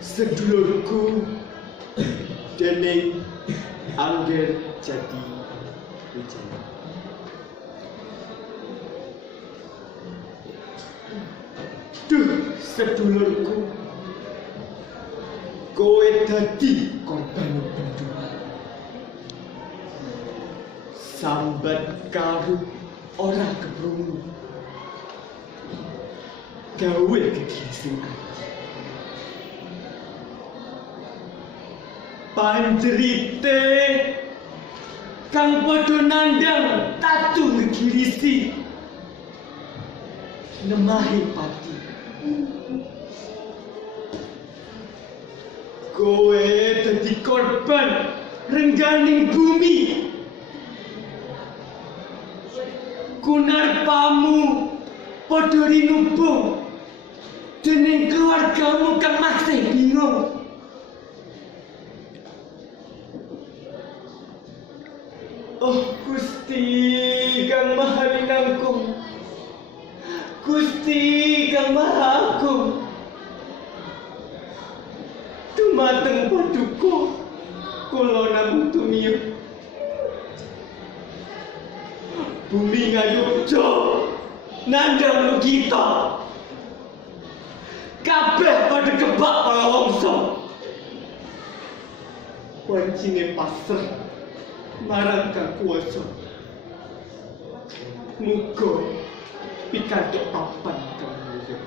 Sedulurku dening Angger Jati Wijaya. Duh, sedulurku, kowe dadi korban bendua. Sambat karut ora keprungu, gawe kegiatan. Panjerite kang padha nandang tatu ngegirisi nemahi pati. Kowe dadi korban rengganing bumi. Kunarpamu padha rinubung dening keluargamu kang masih bingung. Oh Gusti Kang Maha Linangkung, Gusti Kang Maha Agung, dumateng paduka kula namung tumiyuh. Bumi ngayuja nandang kita, kabeh pada kebak palawangsa. Wancine pasrah marang Kang Kuwasa. Muga pikantuk papan kang mulya.